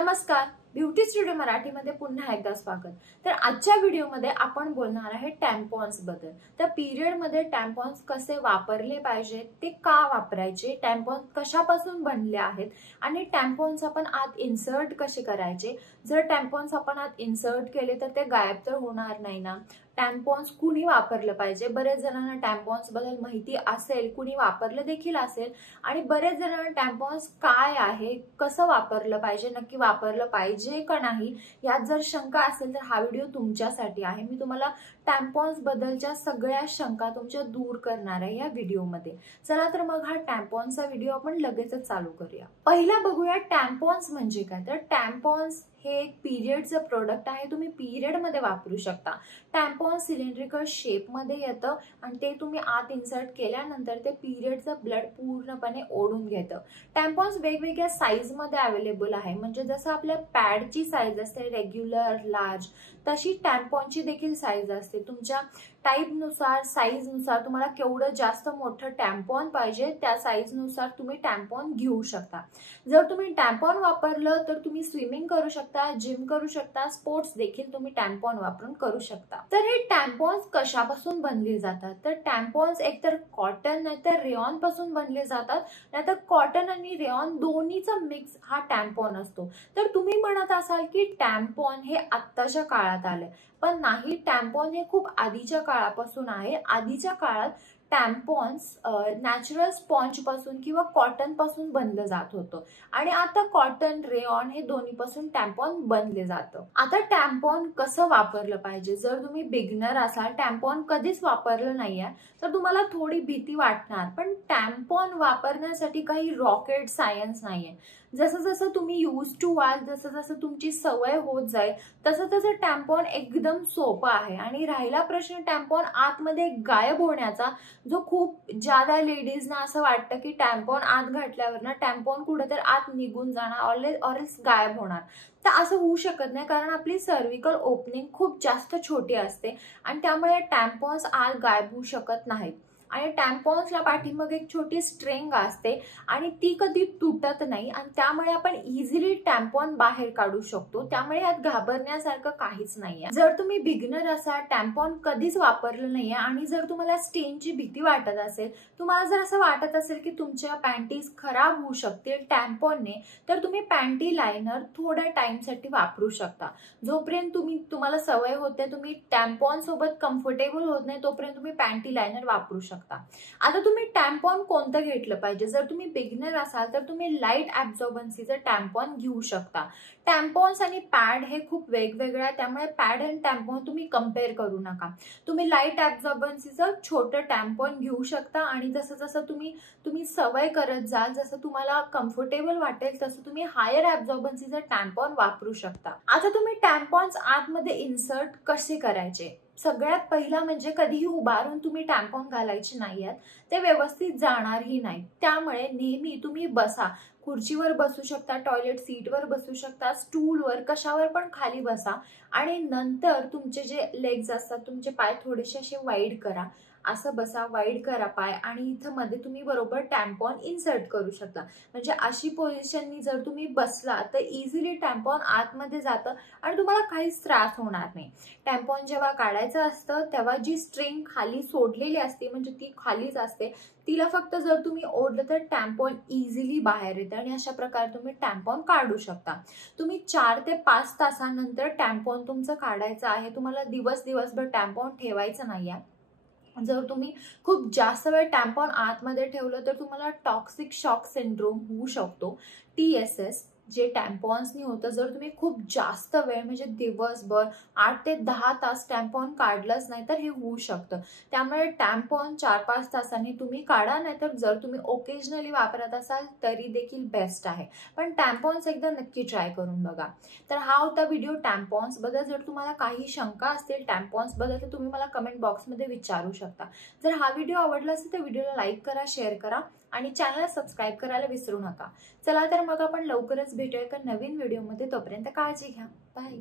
नमस्कार, beauty studio मराठीमध्ये पुन्हा एकदा स्वागत। तर आजच्या व्हिडिओमध्ये आपण बोलणार आहे टॅम्पॉन्स बद्दल। तर पिरियड मध्ये टॅम्पॉन्स कसे वापरले पाहिजे, ते का वापरायचे, टॅम्पॉन्स कशापासून बनले आहेत आणि टॅम्पॉन्स आपण आत इन्सर्ट कसे करायचे। जर टॅम्पॉन्स आपण आत इन्सर्ट केले तर ते गायब तर होणार नाही ना। टॅम्पॉन्स कुणी वापरलं पाहिजे, बरेच जणांना टॅम्पॉन्स बद्दल माहिती असेल, कुणी वापरलं देखील असेल आणि बरेच जणांना टॅम्पॉन्स काय आहे, कसं वापरलं पाहिजे, नक्की वापरलं पाहिजे का नाही यात जर शंका असेल तर हा व्हिडिओ तुमच्यासाठी आहे। मी तुम्हाला टॅम्पॉन्स बद्दलच्या सगळ्या शंका तुमच्या दूर करणार आहे या व्हिडिओमध्ये। चला तर मग हा टॅम्पॉन्सचा व्हिडिओ आपण लगेचच चालू करूया। पहिला बघूया टॅम्पॉन्स म्हणजे काय। तर टॅम्पॉन्स हे एक पिरियडचं प्रोडक्ट आहे, तुम्ही पिरियड मध्ये वापरू शकता। टॅम्पॉन्स सिलेंड्रिकल शेप मध्ये येतं आणि ते तुम्ही आत इन्सर्ट केल्यानंतर ते पिरियडचं ब्लड पूर्णपणे ओढून घेतं। टॅम्पॉन्स वेगवेगळ्या साईज मध्ये अवेलेबल आहे, म्हणजे जसं आपल्या पॅडची साईज असते रेग्युलर, लार्ज, तशी टॅम्पॉनची देखील साईज असते। तुमच्या टाईप नुसार, साईज नुसार तुम्हाला केवढं जास्त मोठं टॅम्पॉन पाहिजे त्या साईज नुसार तुम्ही टॅम्पॉन घेऊ शकता। जर तुम्ही टॅम्पॉन वापरलं तर तुम्ही स्विमिंग करू शकता, जिम करू शकता, स्पोर्ट्स देखील तुम्ही टॅम्पॉन वापरून करू शकता। तर हे टॅम्पॉन्स कशापासून बनले जातात, तर टॅम्पॉन्स एकतर कॉटन नाहीतर रेयॉन पासून बनले जातात, नाहीतर कॉटन आणि रेयॉन दोन्हीचा मिक्स हा टॅम्पॉन असतो। तर तुम्ही म्हणत असाल की टॅम्पॉन हे आत्ताच्या काळात आले, पण नाही, टॅम्पॉन हे खूप आधीच्या काळापासून आहे। आधीच्या काळात टॅम्पॉन्स नॅचरल स्पॉन्ज पासून किंवा कॉटन पासून बनलं जात होतं आणि आता कॉटन, रेयॉन हे दोन्ही पासून टॅम्पॉन बनले जातं। आता टॅम्पॉन कसं वापरलं पाहिजे, जर तुम्ही बिगनर असाल, टॅम्पॉन कधीच वापरलं नाहीये तर तुम्हाला थोडी भीती वाटणार, पण टॅम्पॉन वापरण्यासाठी काही रॉकेट सायन्स नाहीये। जसं जसं तुम्ही यूज टू व्हाल, जसं जसं तुमची सवय होत जाईल तसं तसं टॅम्पॉन एकदम सोपं आहे। आणि राहिला प्रश्न टॅम्पॉन आतमध्ये गायब होण्याचा, जो खूप ज्यादा लेडीजना असं वाटतं की टॅम्पॉन आत घातल्यावर ना टॅम्पॉन कुठेतरी आत निघून जाणार ऑरएल्स गायब होणार, तर असं होऊ शकत नाही, कारण आपली सर्व्हिकल ओपनिंग खूप जास्त छोटी असते आणि त्यामुळे टॅम्पॉन्स आत गायब होऊ शकत नाहीत। आणि टॅम्पॉन्सला पाठीमागे एक छोटी स्ट्रिंग असते आणि ती कधी तुटत नाही आणि त्यामुळे आपण इझिली टॅम्पॉन बाहेर काढू शकतो, त्यामुळे यात घाबरण्यासारखं काहीच नाहीये। जर तुम्ही बिगनर असाल, टॅम्पॉन कधीच वापरलं नाहीये आणि जर तुम्हाला स्टेनची भीती वाटत असेल, तुम्हाला जर असं वाटत असेल की तुमच्या पॅन्टीज खराब होऊ शकतील टॅम्पॉनने, तर तुम्ही पॅन्टी लायनर थोड्या टाइमसाठी वापरू शकता। जोपर्यंत तुम्हाला सवय होते, तुम्ही टॅम्पॉन सोबत कम्फर्टेबल होत नाही, तोपर्यंत तुम्ही पॅन्टी लायनर वापरू शकता। आता तुम्ही टॅम्पॉन कोणतं घेतलं पाहिजे, जर तुम्ही बिगनर असाल तर तुम्ही लाईट ऍब्झॉर्बन्सीचं टॅम्पॉन घेऊ शकता। टॅम्पॉन्स आणि पॅड हे खूप वेगवेगळं आहे, त्यामुळे पॅड आणि टॅम्पॉन तुम्ही कम्पेअर करू नका। तुम्ही लाईट ऍब्झॉर्बन्सीचं छोटं टॅम्पॉन घेऊ शकता आणि जसं जसं तुम्ही सवय करत जाल, जसं तुम्हाला कम्फर्टेबल वाटेल तसं तुम्ही हायर ऍब्झॉर्बन्सीचं टॅम्पॉन वापरू शकता। आता तुम्ही टॅम्पॉन्स आतमध्ये इन्सर्ट कसे करायचे, सगळ्यात पहिला म्हणजे कधीही उभारून तुम्ही टॅम्पॉन घालायचे नाहीयेत, ते व्यवस्थित जाणारही नाही। त्यामुळे नेहमी तुम्ही बसा, खुर्चीवर बसू शकता, टॉयलेट सीटवर बसू शकता, स्टूलवर, कशावर पण खाली बसा आणि नंतर तुमचे जे लेग्स असतात, तुमचे पाय थोडेसे असे वाईड करा, असं बसा, वाईड करा पाय आणि इथं मध्ये तुम्ही बरोबर टॅम्पॉन इन्सर्ट करू शकता। म्हणजे अशी पोझिशननी जर तुम्ही बसला तर इझिली टॅम्पॉन आतमध्ये जातं आणि तुम्हाला काहीच त्रास होणार नाही। टॅम्पॉन जेव्हा काढायचं असतं तेव्हा जी स्ट्रिंग खाली सोडलेली असते, म्हणजे ती खालीच असते, तिला फक्त जर तुम्ही ओढलं तर टॅम्पॉन इझिली बाहेर येतं आणि अशा प्रकारे तुम्ही टॅम्पॉन काढू शकता। तुम्ही 4 ते 5 तासानंतर टॅम्पॉन तुमचं काढायचं आहे, तुम्हाला दिवसभर टॅम्पॉन ठेवायचं नाहीये। जर तुम्ही खूप जास्त वेळ टॅम्पॉन आतमध्ये ठेवलं तर तुम्हाला टॉक्सिक शॉक सिंड्रोम होऊ शकतो, TSS, जे टॅम्पॉन्सनी होतं। जर तुम्ही खूप जास्त वेळ म्हणजे दिवसभर 8 ते 10 तास टॅम्पॉन काढलंच नाही तर हे होऊ शकतं। त्यामुळे टॅम्पॉन 4-5 तासांनी तुम्ही काढा, नाहीतर जर तुम्ही ओकेजनली वापरत असाल तरी देखील बेस्ट आहे, पण टॅम्पॉन्स एकदा नक्की ट्राय करून बघा। तर हा होता व्हिडिओ टॅम्पॉन्स बद्दल। जर तुम्हाला काही शंका असतील टॅम्पॉन्स बद्दल तर तुम्ही मला कमेंट बॉक्समध्ये विचारू शकता। जर हा व्हिडिओ आवडला असेल तर व्हिडिओला लाईक करा, शेअर करा आणि चॅनलला सबस्क्राईब करायला विसरू नका। चला तर मग आपण लवकरच भेटूया एका नवीन व्हिडिओमध्ये, तोपर्यंत काळजी घ्या, बाय।